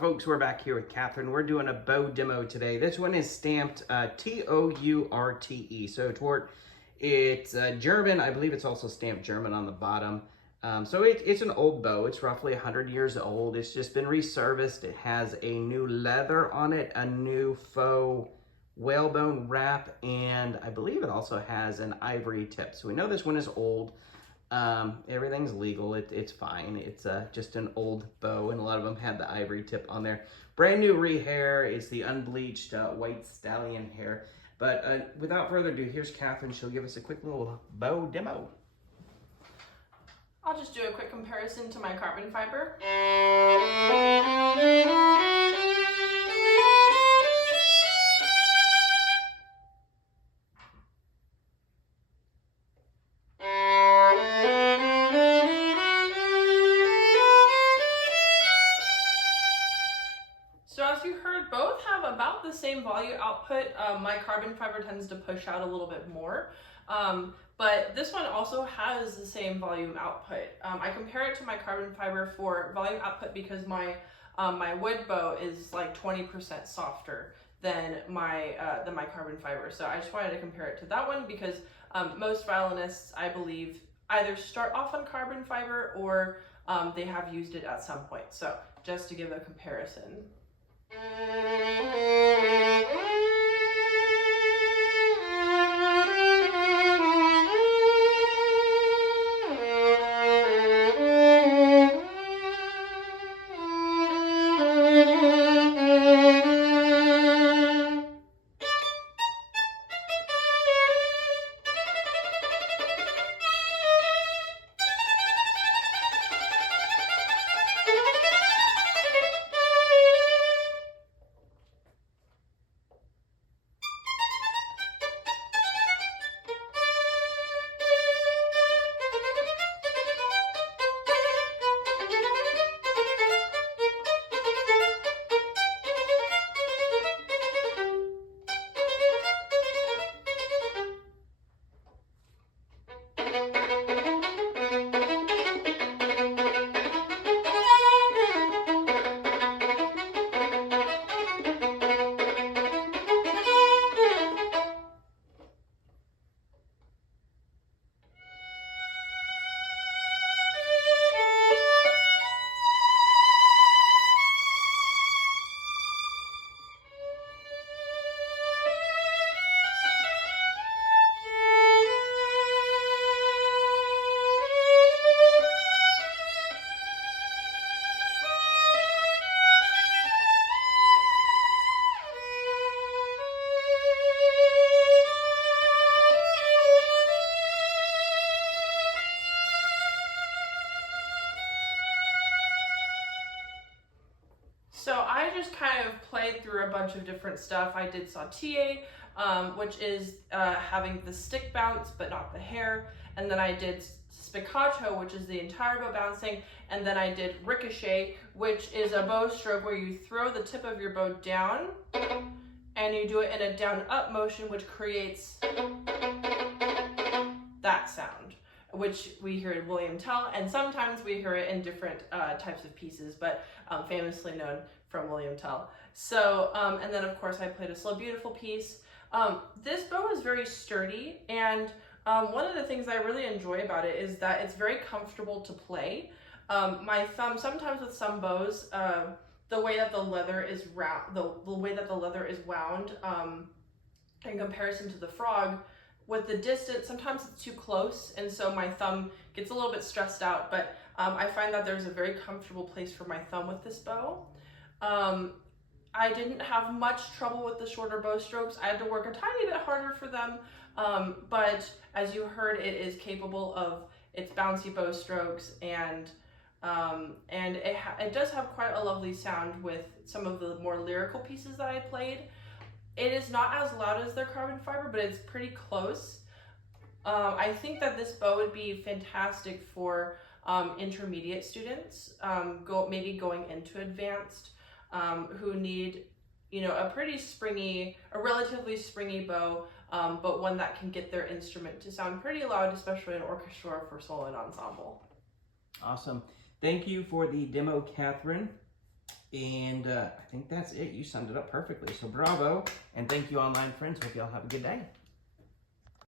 Folks, we're back here with Catherine. We're doing a bow demo today. This one is stamped Tourte. So Tourte, it's German. I believe it's also stamped German on the bottom. So it's an old bow. It's roughly 100 years old. It's just been reserviced. It has a new leather on it, a new faux whalebone wrap, and I believe it also has an ivory tip. So we know this one is old. Everything's legal. It's fine. It's just an old bow, and a lot of them had the ivory tip on there. Brand new rehair. It's the unbleached white stallion hair. But without further ado, here's Catherine. She'll give us a quick little bow demo. I'll just do a quick comparison to my carbon fiber. So as you heard, both have about the same volume output. My carbon fiber tends to push out a little bit more, but this one also has the same volume output. I compare it to my carbon fiber for volume output because my wood bow is like 20% softer than my carbon fiber. So I just wanted to compare it to that one because most violinists, I believe, either start off on carbon fiber or they have used it at some point. So just to give a comparison. So I just kind of played through a bunch of different stuff. I did saute, which is having the stick bounce but not the hair. And then I did spiccato, which is the entire bow bouncing. And then I did ricochet, which is a bow stroke where you throw the tip of your bow down and you do it in a down-up motion, which creates that sound, which we hear in William Tell, and sometimes we hear it in different types of pieces, but famously known from William Tell. So, and then of course I played a Slow Beautiful piece. This bow is very sturdy, and one of the things I really enjoy about it is that it's very comfortable to play. My thumb, sometimes with some bows, the way that the leather is round, the way that the leather is wound, in comparison to the frog, with the distance, sometimes it's too close, and so my thumb gets a little bit stressed out, but I find that there's a very comfortable place for my thumb with this bow. I didn't have much trouble with the shorter bow strokes. I had to work a tiny bit harder for them, but as you heard, it is capable of its bouncy bow strokes, and it does have quite a lovely sound with some of the more lyrical pieces that I played. It is not as loud as their carbon fiber, but it's pretty close. I think that this bow would be fantastic for intermediate students, maybe going into advanced, who need, a pretty springy, a relatively springy bow, but one that can get their instrument to sound pretty loud, especially in orchestra or for solo and ensemble. Awesome. Thank you for the demo, Catherine. And I think that's it. You summed it up perfectly. So bravo, and thank you, online friends. Hope you all have a good day.